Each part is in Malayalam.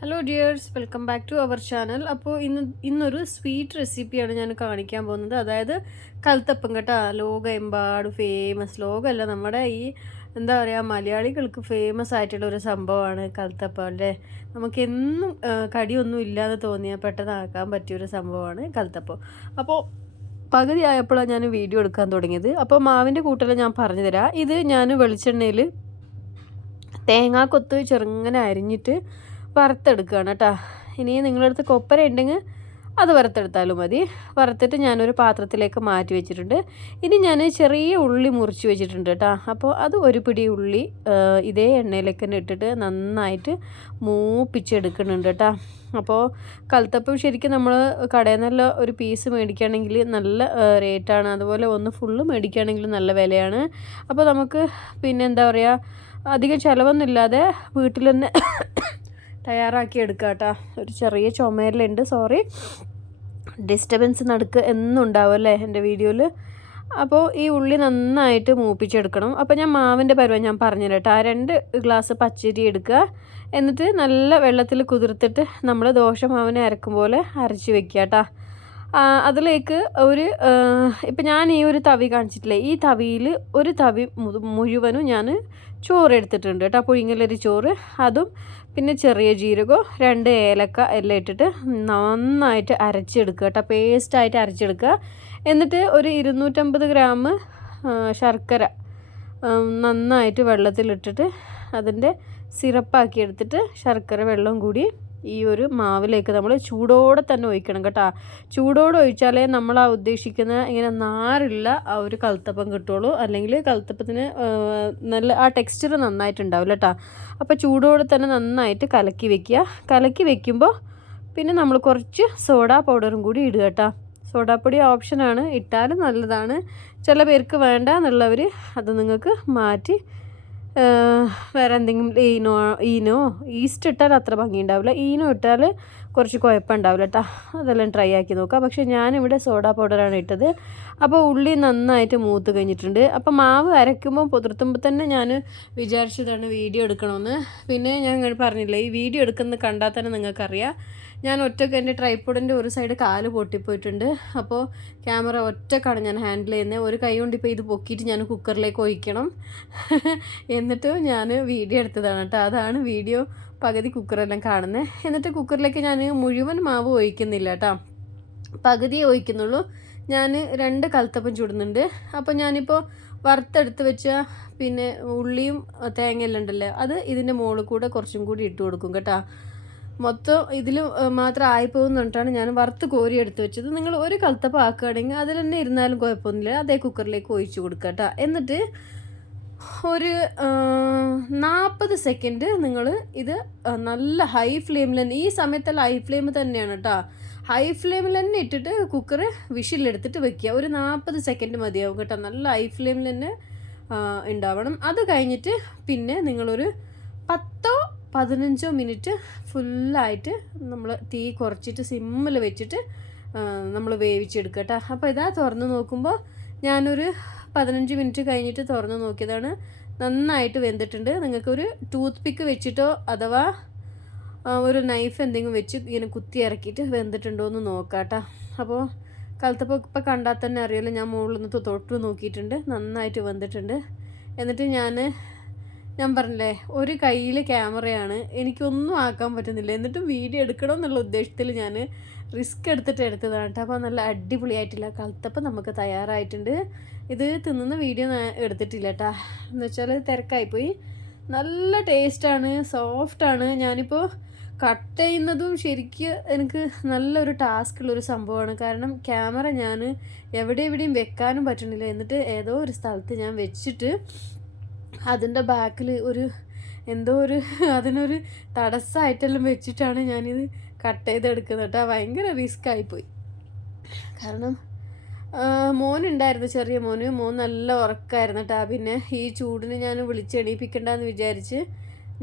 Hello dears, welcome back to our channel. അപ്പോൾ ഇന്നൊരു സ്വീറ്റ് റെസിപ്പിയാണ് ഞാൻ കാണിക്കാൻ പോകുന്നത്. അതായത് കൽത്തപ്പം കേട്ടോ. ലോകമെമ്പാടും ഫേമസ്, ലോകമല്ല, നമ്മുടെ ഈ എന്താ പറയുക, മലയാളികൾക്ക് ഫേമസ് ആയിട്ടുള്ള ഒരു സംഭവമാണ് കൽത്തപ്പം അല്ലേ. നമുക്ക് എന്നും കടിയൊന്നും ഇല്ലാതെ തോന്നിയാൽ പെട്ടെന്ന് ആക്കാൻ പറ്റിയൊരു സംഭവമാണ് കൽത്തപ്പം. അപ്പോൾ പകുതി ആയപ്പോഴാണ് ഞാൻ വീഡിയോ എടുക്കാൻ തുടങ്ങിയത്. അപ്പോൾ മാവിൻ്റെ കൂട്ടെല്ലാം ഞാൻ പറഞ്ഞു തരാം. ഇത് ഞാൻ വെളിച്ചെണ്ണയിൽ തേങ്ങാക്കൊത്ത് ചെറുങ്ങനെ അരിഞ്ഞിട്ട് വറുത്തെടുക്കുകയാണ് കേട്ടോ. ഇനി നിങ്ങളുടെ അടുത്ത് കൊപ്പര ഉണ്ടെങ്കിൽ അത് വറുത്തെടുത്താലും മതി. വറുത്തിട്ട് ഞാനൊരു പാത്രത്തിലേക്ക് മാറ്റി വെച്ചിട്ടുണ്ട്. ഇനി ഞാൻ ചെറിയ ഉള്ളി മുറിച്ച് വെച്ചിട്ടുണ്ട് കേട്ടോ. അപ്പോൾ അത് ഒരു പിടി ഉള്ളി ഇതേ എണ്ണയിലേക്ക് തന്നെ ഇട്ടിട്ട് നന്നായിട്ട് മൂപ്പിച്ചെടുക്കുന്നുണ്ട് കേട്ടോ. അപ്പോൾ കൽത്തപ്പം ശരിക്കും നമ്മൾ കടയിൽ നിന്നല്ല ഒരു പീസ് മേടിക്കുകയാണെങ്കിൽ നല്ല റേറ്റാണ്. അതുപോലെ ഒന്ന് ഫുള്ള് മേടിക്കുകയാണെങ്കിൽ നല്ല വിലയാണ്. അപ്പോൾ നമുക്ക് പിന്നെ എന്താ പറയുക, അധികം ചിലവൊന്നുമില്ലാതെ വീട്ടിൽ തന്നെ തയ്യാറാക്കി എടുക്കുക കേട്ടോ. ഒരു ചെറിയ ചുമയിലുണ്ട്, സോറി, ഡിസ്റ്റർബൻസ് നടുക്ക് എന്നും ഉണ്ടാവും അല്ലേ എൻ്റെ വീഡിയോയിൽ. അപ്പോൾ ഈ ഉള്ളി നന്നായിട്ട് മൂപ്പിച്ചെടുക്കണം. അപ്പോൾ ഞാൻ മാവിൻ്റെ പരുവം ഞാൻ പറഞ്ഞു കേട്ടോ. 2 ഗ്ലാസ് പച്ചരി എടുക്കുക. എന്നിട്ട് നല്ല വെള്ളത്തിൽ കുതിർത്തിട്ട് നമ്മൾ ദോശമാവിനെ അരക്കും പോലെ അരച്ച് വെക്കുക കേട്ടോ. അതിലേക്ക് ഇപ്പം ഞാൻ ഈ ഒരു തവി കാണിച്ചിട്ടില്ലേ, ഈ തവിയിൽ ഒരു തവി മുഴുവനും ഞാൻ ചോറ് എടുത്തിട്ടുണ്ട് കേട്ടോ. പുഴുങ്ങലരി ചോറ്, അതും പിന്നെ ചെറിയ ജീരകവും 2 ഏലക്ക എല്ലാം ഇട്ടിട്ട് നന്നായിട്ട് അരച്ചെടുക്കുക കേട്ടോ. പേസ്റ്റായിട്ട് അരച്ചെടുക്കുക. എന്നിട്ട് ഒരു 250 ഗ്രാം ശർക്കര നന്നായിട്ട് വെള്ളത്തിലിട്ടിട്ട് അതിൻ്റെ സിറപ്പാക്കി എടുത്തിട്ട് ശർക്കര വെള്ളം കൂടി ഈ ഒരു മാവിലേക്ക് നമ്മൾ ചൂടോടെ തന്നെ ഒഴിക്കണം കേട്ടോ. ചൂടോടെ ഒഴിച്ചാലേ നമ്മൾ ഉദ്ദേശിക്കുന്ന ഇങ്ങനെ നാറില്ല ആ ഒരു കൽത്തപ്പം കിട്ടുള്ളൂ. അല്ലെങ്കിൽ കൽത്തപ്പത്തിന് നല്ല ആ ടെക്സ്ചർ നന്നായിട്ടുണ്ടാവില്ല കേട്ടോ. അപ്പോൾ ചൂടോടെ തന്നെ നന്നായിട്ട് കലക്കി വെക്കുക. കലക്കി വെക്കുമ്പോൾ പിന്നെ നമ്മൾ കുറച്ച് സോഡാ പൗഡറും കൂടി ഇടുക കേട്ടോ. സോഡാപ്പൊടി ഓപ്ഷനാണ്, ഇട്ടാലും നല്ലതാണ്. ചില പേർക്ക് വേണ്ട എന്നുള്ളവർ അത് നിങ്ങൾക്ക് മാറ്റി വേറെ എന്തെങ്കിലും ഈനോ ഈസ്റ്റ് ഇട്ടാൽ അത്ര ഭംഗി ഉണ്ടാവില്ല. ഈനോ ഇട്ടാൽ കുറച്ച് കുഴപ്പമുണ്ടാവില്ല കേട്ടോ. അതെല്ലാം ട്രൈ ആക്കി നോക്കാം. പക്ഷേ ഞാനിവിടെ സോഡാ പൗഡറാണ് ഇട്ടത്. അപ്പോൾ ഉള്ളി നന്നായിട്ട് മൂത്ത് കഴിഞ്ഞിട്ടുണ്ട്. അപ്പോൾ മാവ് അരയ്ക്കുമ്പോൾ പുതിർത്തുമ്പോൾ തന്നെ ഞാൻ വിചാരിച്ചതാണ് വീഡിയോ എടുക്കണമെന്ന്. പിന്നെ ഞാൻ പറഞ്ഞില്ലേ, ഈ വീഡിയോ എടുക്കുന്നത് കണ്ടാൽ തന്നെ നിങ്ങൾക്കറിയാം. ഞാൻ ഒറ്റയ്ക്ക് എൻ്റെ ട്രൈപ്പോഡിൻ്റെ ഒരു സൈഡ് കാല് പൊട്ടിപ്പോയിട്ടുണ്ട്. അപ്പോൾ ക്യാമറ ഒറ്റക്കാണ് ഞാൻ ഹാൻഡിൽ ചെയ്യുന്നത്. ഒരു കൈ കൊണ്ട് ഇപ്പോൾ ഇത് പൊക്കിയിട്ട് ഞാൻ കുക്കറിലേക്ക് ഒഴിക്കണം. എന്നിട്ട് ഞാൻ വീഡിയോ എടുത്തതാണ് കേട്ടോ. അതാണ് വീഡിയോ പകുതി കുക്കറെല്ലാം കാണുന്നത്. എന്നിട്ട് കുക്കറിലേക്ക് ഞാൻ മുഴുവൻ മാവ് ഒഴിക്കുന്നില്ല കേട്ടോ, പകുതിയേ ഒഴിക്കുന്നുള്ളൂ. ഞാൻ 2 കൽത്തപ്പം ചുടുന്നുണ്ട്. അപ്പോൾ ഞാനിപ്പോൾ വറുത്തെടുത്ത് വെച്ച പിന്നെ ഉള്ളിയും തേങ്ങയെല്ലാം ഉണ്ടല്ലോ, അത് ഇതിൻ്റെ മുകളിൽ കൂടെ കുറച്ചും കൂടി ഇട്ട് കൊടുക്കും കേട്ടോ. മൊത്തം ഇതിൽ മാത്രം ആയിപ്പോകുന്നിട്ടാണ് ഞാൻ വറുത്ത് കോരി എടുത്ത് വെച്ചത്. നിങ്ങൾ ഒരു കൽത്തപ്പം ആക്കുകയാണെങ്കിൽ അതിൽ തന്നെ ഇരുന്നാലും കുഴപ്പമൊന്നുമില്ല. അതേ കുക്കറിലേക്ക് ഒഴിച്ച് കൊടുക്കുക കേട്ടോ. എന്നിട്ട് ഒരു 40 സെക്കൻഡ് നിങ്ങൾ ഇത് നല്ല ഹൈ ഫ്ലെയിമിൽ തന്നെ, ഈ സമയത്തെല്ലാം ഹൈ ഫ്ലെയിം തന്നെയാണ് കേട്ടോ. ഹൈ ഫ്ലെയിമിൽ തന്നെ ഇട്ടിട്ട് കുക്കർ വിഷിലെടുത്തിട്ട് വെക്കുക. ഒരു 40 സെക്കൻഡ് മതിയാവും കേട്ടോ. നല്ല ഹൈ ഫ്ലെയിമിൽ തന്നെ ഉണ്ടാവണം. അത് കഴിഞ്ഞിട്ട് പിന്നെ നിങ്ങളൊരു 10-15 മിനിറ്റ് ഫുള്ളായിട്ട് നമ്മൾ തീ കുറച്ചിട്ട് സിമ്മിൽ വെച്ചിട്ട് നമ്മൾ വേവിച്ചെടുക്കുക കേട്ടോ. അപ്പോൾ ഇതാ തുറന്ന് നോക്കുമ്പോൾ ഞാനൊരു 15 മിനിറ്റ് കഴിഞ്ഞിട്ട് തുറന്ന് നോക്കിയതാണ്. നന്നായിട്ട് വെന്തിട്ടുണ്ട്. നിങ്ങൾക്കൊരു ടൂത്ത് പിക്ക് വെച്ചിട്ടോ അഥവാ ഒരു നൈഫ് എന്തെങ്കിലും വെച്ച് ഇങ്ങനെ കുത്തി ഇറക്കിയിട്ട് വെന്തിട്ടുണ്ടോ എന്ന് നോക്കാം കേട്ടോ. അപ്പോൾ കൽത്തപ്പം ഇപ്പം കണ്ടാൽ തന്നെ അറിയാമല്ലോ, ഞാൻ മുകളിൽ നിന്ന് തൊട്ട് നോക്കിയിട്ടുണ്ട്, നന്നായിട്ട് വെന്തിട്ടുണ്ട്. എന്നിട്ട് ഞാൻ പറഞ്ഞില്ലേ, ഒരു കയ്യിൽ ക്യാമറയാണ്, എനിക്കൊന്നും ആക്കാൻ പറ്റുന്നില്ല. എന്നിട്ടും വീഡിയോ എടുക്കണം എന്നുള്ള ഉദ്ദേശത്തിൽ ഞാൻ റിസ്ക് എടുത്തതാണ് കേട്ടോ. അപ്പോൾ നല്ല അടിപൊളിയായിട്ടില്ല കൽത്തപ്പം നമുക്ക് തയ്യാറായിട്ടുണ്ട്. ഇത് തിന്നുന്ന വീഡിയോ എടുത്തിട്ടില്ല കേട്ടോ, എന്ന് വെച്ചാൽ തിരക്കായിപ്പോയി. നല്ല ടേസ്റ്റാണ്, സോഫ്റ്റാണ്. ഞാനിപ്പോൾ കട്ട് ചെയ്യുന്നതും ശരിക്കും എനിക്ക് നല്ലൊരു ടാസ്ക്കുള്ളൊരു സംഭവമാണ്. കാരണം ക്യാമറ ഞാൻ എവിടെയും വെക്കാനും പറ്റണില്ല. എന്നിട്ട് ഏതോ ഒരു സ്ഥലത്ത് ഞാൻ വെച്ചിട്ട് അതിൻ്റെ ബാക്കിൽ അതിനൊരു തടസ്സമായിട്ടെല്ലാം വെച്ചിട്ടാണ് ഞാനിത് കട്ട് ചെയ്തെടുക്കുന്നത് കേട്ടോ. ഭയങ്കര റിസ്ക് ആയിപ്പോയി. കാരണം മോനുണ്ടായിരുന്നു, ചെറിയ മോൻ നല്ല ഉറക്കമായിരുന്നു കേട്ടോ. പിന്നെ ഈ ചൂടിന് ഞാൻ വിളിച്ചെണീപ്പിക്കണ്ടെന്ന് വിചാരിച്ച്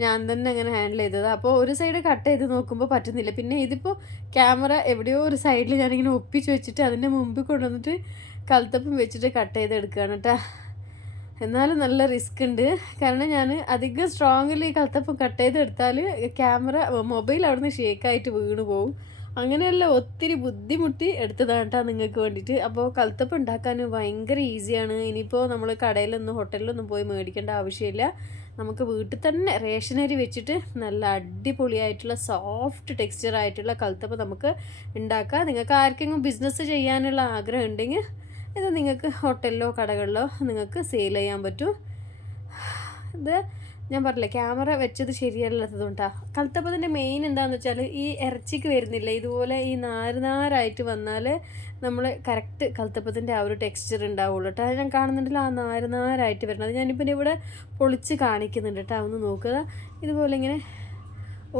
ഞാൻ തന്നെ അങ്ങനെ ഹാൻഡിൽ ചെയ്തത്. അപ്പോൾ ഒരു സൈഡ് കട്ട് ചെയ്ത് നോക്കുമ്പോൾ പറ്റുന്നില്ല. പിന്നെ ഇതിപ്പോൾ ക്യാമറ എവിടെയോ ഒരു സൈഡിൽ ഞാനിങ്ങനെ ഒപ്പിച്ച് വെച്ചിട്ട് അതിൻ്റെ മുമ്പിൽ കൊണ്ടുവന്നിട്ട് കൽത്തപ്പം വെച്ചിട്ട് കട്ട് ചെയ്തെടുക്കുകയാണ് കേട്ടോ. എന്നാലും നല്ല റിസ്ക് ഉണ്ട്. കാരണം ഞാൻ അധികം സ്ട്രോങ്ങിൽ ഈ കൽത്തപ്പം കട്ട് ചെയ്തെടുത്താൽ ക്യാമറ മൊബൈൽ അവിടുന്ന് ഷേക്കായിട്ട് വീണ് പോവും. അങ്ങനെയല്ല ഒത്തിരി ബുദ്ധിമുട്ടി എടുത്തതാണ് കേട്ടോ നിങ്ങൾക്ക് വേണ്ടിയിട്ട്. അപ്പോൾ കൽത്തപ്പം ഉണ്ടാക്കാൻ ഭയങ്കര ഈസിയാണ്. ഇനിയിപ്പോൾ നമ്മൾ കടയിലൊന്നും ഹോട്ടലിലൊന്നും പോയി മേടിക്കേണ്ട ആവശ്യമില്ല. നമുക്ക് വീട്ടിൽ തന്നെ റേഷനരി വെച്ചിട്ട് നല്ല അടിപൊളിയായിട്ടുള്ള സോഫ്റ്റ് ടെക്സ്ചർ ആയിട്ടുള്ള കൽത്തപ്പം നമുക്ക് ഉണ്ടാക്കാം. നിങ്ങൾക്ക് ആർക്കെങ്കിലും ബിസിനസ് ചെയ്യാനുള്ള ആഗ്രഹം ഉണ്ടെങ്കിൽ ഇത് നിങ്ങൾക്ക് ഹോട്ടലിലോ കടകളിലോ നിങ്ങൾക്ക് സെയിൽ ചെയ്യാൻ പറ്റും. ഇത് ഞാൻ പറഞ്ഞില്ലേ ക്യാമറ വെച്ചത് ശരിയല്ലാത്തതുകൊണ്ടാണ്. കൽത്തപ്പത്തിൻ്റെ മെയിൻ എന്താണെന്ന് വെച്ചാൽ ഈ ഇറച്ചിക്ക് വരുന്നില്ല, ഇതുപോലെ ഈ നാരായിട്ട് വന്നാൽ നമ്മൾ കറക്റ്റ് കൽത്തപ്പത്തിൻ്റെ ആ ഒരു ടെക്സ്ചർ ഉണ്ടാവുള്ളൂ കേട്ടോ. ഞാൻ കാണുന്നുണ്ടല്ലോ ആ നാരായിട്ട് വരുന്നത്. ഞാനിപ്പോൾ ഇവിടെ പൊളിച്ച് കാണിക്കുന്നുണ്ട് കേട്ടോ. ഒന്ന് നോക്കുക, ഇതുപോലെ ഇങ്ങനെ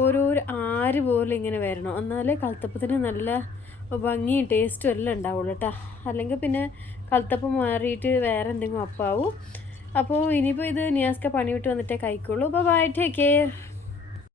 ഓരോരോ ആര് പോലെ ഇങ്ങനെ വരണം, എന്നാലേ കൽത്തപ്പത്തിന് നല്ല ഭംഗിയും ടേസ്റ്റും എല്ലാം ഉണ്ടാവുള്ളൂ കേട്ടോ. അല്ലെങ്കിൽ പിന്നെ കൽത്തപ്പം മാറിയിട്ട് വേറെ എന്തെങ്കിലും അപ്പാവും. അപ്പോൾ ഇനിയിപ്പോൾ ഇത് നിയാസ്ക പണി വിട്ട് വന്നിട്ടേ കഴിക്കുള്ളൂ. അപ്പോൾ ബൈ, ടേക്ക് കെയർ.